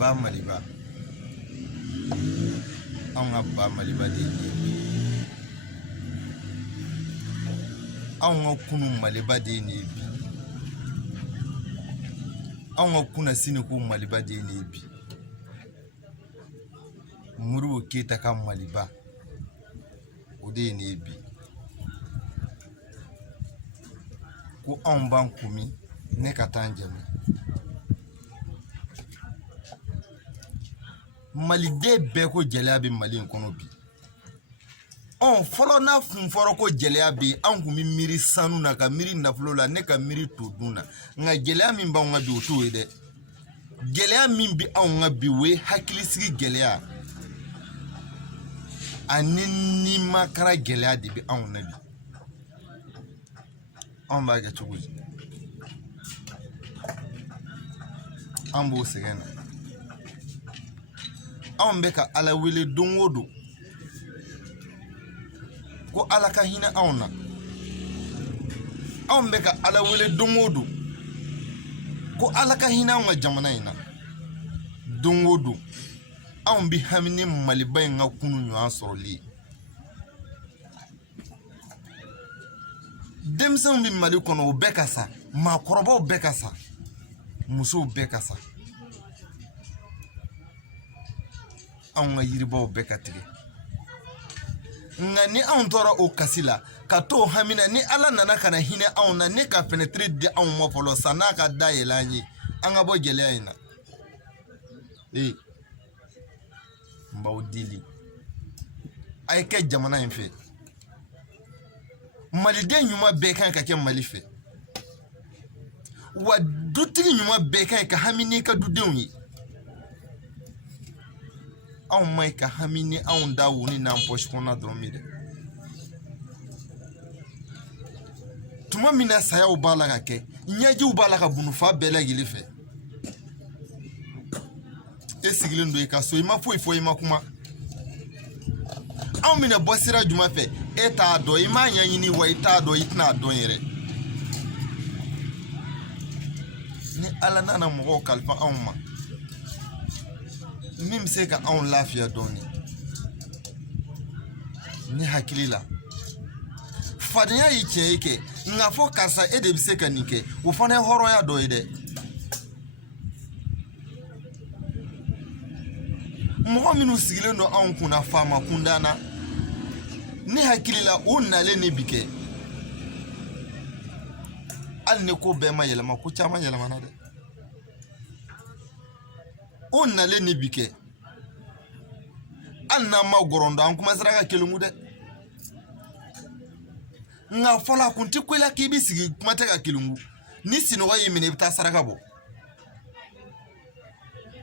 ba Maliba. An ga ba Maliba de ne bi. An ga kunu Maliba de ne bi. An ga kuna sini ko Maliba de ne bi. Muru Keita ka Maliba. O de ne bi. Ko an ban kumi ne ka taa jami. Malide bɛɛ ko gɛlɛya bɛ Mali in kɔnɔ bi. Fɔlɔ n'a kun fɔra ko gɛlɛya bɛ an kun bɛ miiri sanu na ka miiri nafolo la ne ka miiri to dun na. Nka gɛlɛya min b'anw ka bi o t'o ye dɛ. Gɛlɛya min bɛ anw ka bi o ye hakilisigi gɛlɛya. Ani nimakara gɛlɛya de bɛ anw na bi. Anw b'a kɛ cogo di? An b'o sɛgɛn na. Anw bɛ ka Ala wele don o don ko Ala ka hinɛ anw na. Anw bɛ ka Ala wele don o don ko Ala ka hinɛ anw ka jamana in na. Don o don anw bɛ hami ni Maliba in ka kunu ɲɔgɔn sɔrɔli ye. Denmisɛnw bɛ Mali kɔnɔ o bɛɛ ka sa, maakɔrɔbaw bɛɛ ka sa, musow bɛɛ ka sa. Anw ka yiribaw bɛɛ ka tigɛ. Nka ni anw tora o kasi la ka to hamina ni Ala nana kana hinɛ anw na ne ka fenêtre di anw ma fɔlɔ sa n'a ka da yɛlɛ an ye an ka bɔ gɛlɛya in na. N b'aw deli a ye kɛ jamana in fɛ. Maliden ɲuman bɛɛ kan ka kɛ Mali fɛ. Wa dutigi ɲuman bɛɛ kan ka hami n'i ka dudenw ye. Anw ma ka hami ni anw da wo ni n'an poche kɔnɔ dɔrɔn mi dɛ. Tuma min na sayaw b'a la ka kɛ, ɲɛjiw b'a la ka bunu fa bɛɛ lajɛlen fɛ. E sigilen don i ka so i ma foyi fɔ i ma kuma. Anw bɛna bɔ sira jumɛn fɛ e t'a dɔn i m'a ɲɛɲini wa i t'a dɔn i tɛna dɔn yɛrɛ. Ni Ala nana mɔgɔw kalifa anw ma min bɛ se ka anw lafiya dɔɔni ni hakili la. Fadenya ye tiɲɛ ye kɛ nka fɔ karisa e de bɛ se ka nin kɛ o fana ye hɔrɔnya dɔ ye dɛ. Mɔgɔ minnu sigilen don anw kunna faama kunda na ni hakili la o nalen ne bi kɛ. Hali ni ko bɛɛ ma yɛlɛma ko caman yɛlɛmana dɛ. O nalen ne bi kɛ. Hali n'an ma gɔrɔndɔ an commencera ka kelengu dɛ. Nka fɔlɔ a kun tɛ ko i la k'i bɛ sigi kuma tɛ ka kelengu. Ni sinɔgɔ y'i minɛ i bɛ taa saraka bɔ.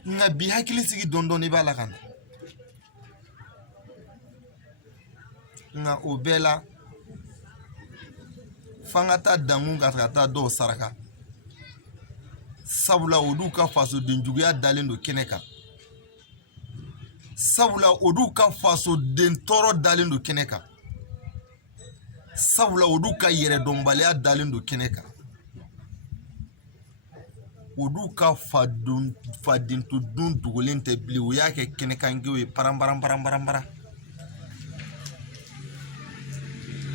Nka bi hakili sigi dɔɔni i b'a la ka na. Nka o bɛɛ la f'an ka taa dankun ka taa dɔw saraka. Sabula olu ka fasoden juguya dalen don kɛnɛ kan. Sabula olu ka fasoden tɔɔrɔ dalen don kɛnɛ kan. Sabula olu ka yɛrɛdɔnbaliya dalen don kɛnɛ kan. Olu ka fadento dun dogolen tɛ bilen o y'a kɛ kɛnɛkangew ye paranparan.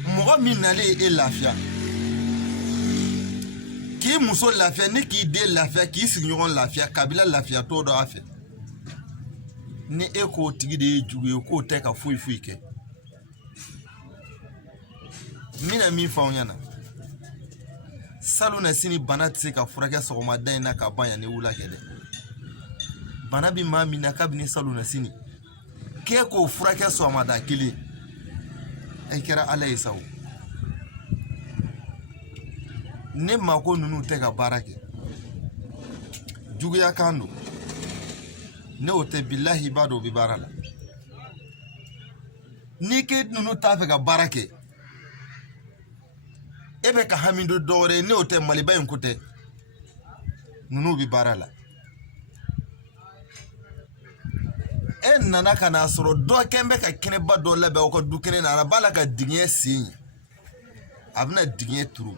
Mɔgɔ min nalen e lafiya k'i muso lafiya ni k'i den lafiya k'i sigiɲɔgɔn lafiya kabila lafiya t'o dɔn a fɛ. Ni e k'o tigi de ye jugu ye k'o tɛ ka foyi kɛ. N bɛna min fɔ aw ɲɛna salon na sini bana tɛ se ka furakɛ sɔgɔmada in na ka ban yan ni wula kɛ dɛ. Bana bɛ maa min na kabini salon na sini k'e k'o furakɛ sɔgɔmada kelen e kɛra Ala ye sa o. Ne mako ninnu tɛ ka baara kɛ. Juguya kan don. Ne o tɛ bilahi b'a dɔn o bɛ baara la. Ni k'e ninnu t'a fɛ ka baara kɛ e bɛ ka hami don dɔ wɛrɛ ye ne o tɛ Maliba in ko tɛ. Ninnu bɛ baara la. E nana ka n'a sɔrɔ dɔ kɛn bɛ ka kɛnɛba dɔ labɛn aw ka du kɛnɛ na a b'a la ka dingɛ sen a bɛna dingɛ turu.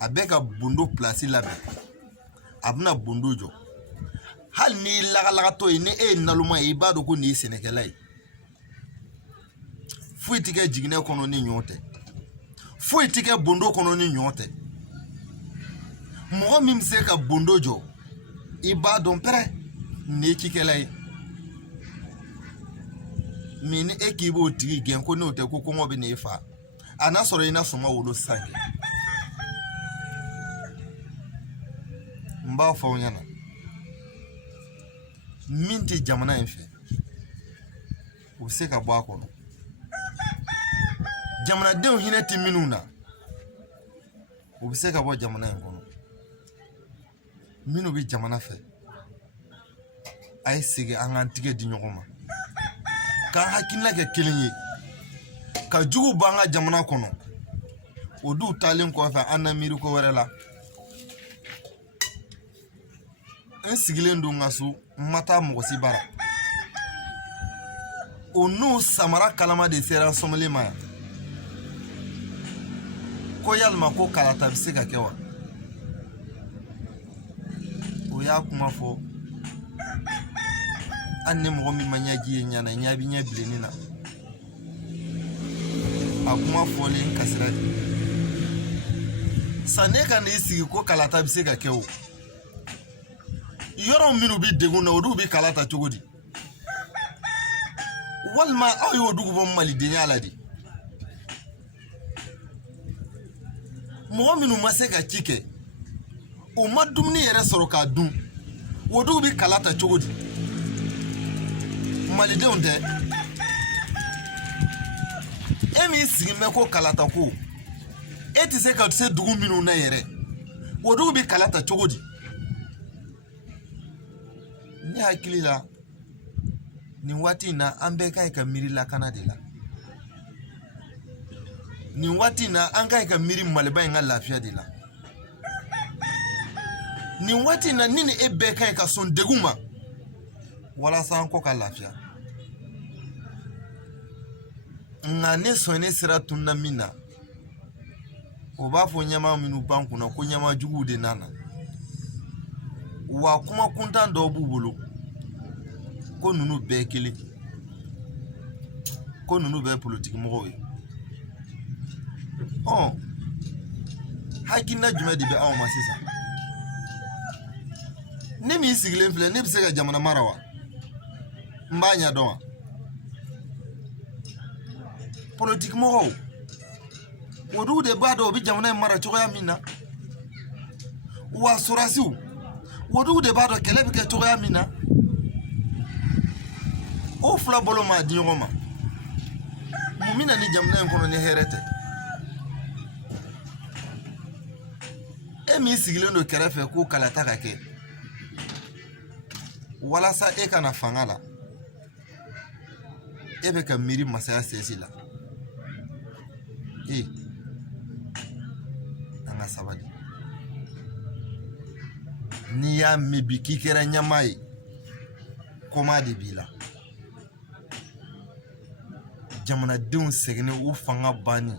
A bɛ ka bondo place labɛn a bɛna bondo jɔ. hal ni laga to ni naluma i ba do ko ni Sénégalais fo tike jigne kono ni nyote fo tike bondo kono ni nyote mo mi se ka bondo jo i ba don pere ni kikelai mini ekibo tigi gen ko no te ko ko ngobe ni fa ana soro ina suma wolo sange mba fa onyana minti jamana enfe useka bwa kono jamana de hinati minuna useka bwa jamana enkono minu bi jamana fe ay sige angantige di nyogoma ka hakina ke kelinyi ka jugu banga jamana kono odu talen ko fa anamiri ko werela en sigilen do ngasu mata mo si bara onu samara kalama de sera somali ma ko yalma ko kala tabisi ka kewa o ya kuma fo anne mo mi manyaji nyana nyabi nyabileni na akuma fo le kasirati saneka ni sigi ko kala tabisi ka kewo yoro minu bi deguna odu bi kalata chogodi walma ayo dugu bom mali de nyaladi mo minu maseka chike o madum ni yere soro ka dun odu bi kalata chogodi mali de onde emi sigi meko kalata ko eti se ka se dugu minu na yere odu bi kalata chogodi ni hakili la ni wati na ambe kai ka miri la kanade la ni wati na an kai ka miri malba nga lafiya de la ni wati na nini ebe kai ka son deguma wala san ko ka lafiya nga ne sone sira tunna mina o ba fo nyama minu banku na ko nyama jugu de nana wa kuma kuntan do bubulu ko nunu be kele ko nunu be politique mo we hakina jume de be aw masisa ne mi sigilen fle ne bisega jamana marawa mbanya don politique mo wodu de bado bi jamana mara choya mina wa surasiu wodu de bado kele bi choya mina o fla bolo ma di ngoma mumina ni jamna nkono ni herete emi sigilendo kerefe ko kala takake wala sa e kana fangala ebe ka miri masaya sesila anga sabadi ni ya mibiki kera nyamai koma de bila jamana dun segne u fanga bani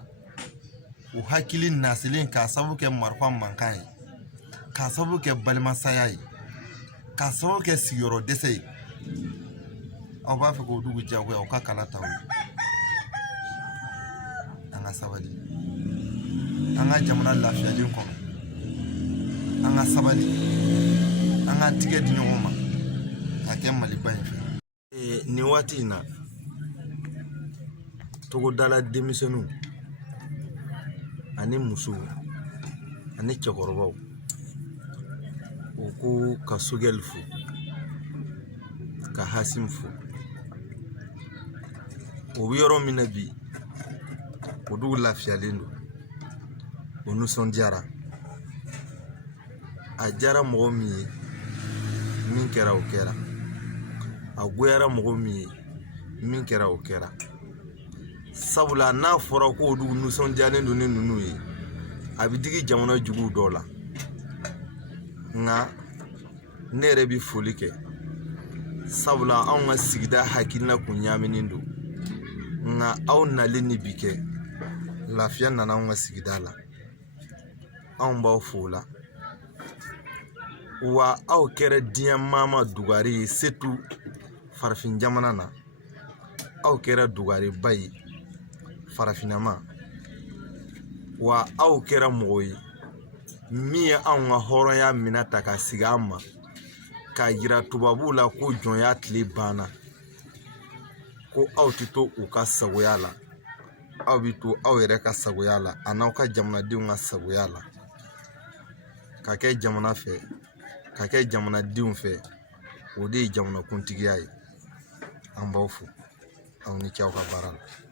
u hakili nasilin ka sabu ke marfa mankai ka sabu ke balma sayai ka sabu ke sigoro desai aw ba fa ko dugu jago o ka kala taw anga sabali anga jamana lafiya din ko anga sabali anga tige di nyoma akem mali bayin ni wati na togo dala demisenu ani musu ani chokorobaw oku ka sugelfu ka hasimfu o yoro minabi o du lafiya lendo o nuson jara a jara mo mi min kera o kera a goyara mo mi min kera o kera sabula na fora ko du nuson jane do ne nunu yi abidigi jamana jugu dola nga nere bi folike sabula an ga sigida hakilna kunyaminin do nga aw nalini bike lafiya nana an ga sigida la an ba fola wa aw kɛra diɲɛ maama dugari ye setu farafin jamana na aw kɛra dugariba ye farafinama wa aw kɛra mɔgɔ ye min ye anw ka hɔrɔnya minɛ ta ka sigi an ma ka yira tubabuw la ko jɔnya tile banna ko aw tɛ to u ka sagoya la aw bɛ to aw yɛrɛ ka sagoya la a n'aw ka jamanadenw ka sagoya la ka kɛ jamana fɛ ka kɛ jamanadenw fɛ o de ye jamanakuntigiya ye an b'aw fo aw ni ce aw ka baara la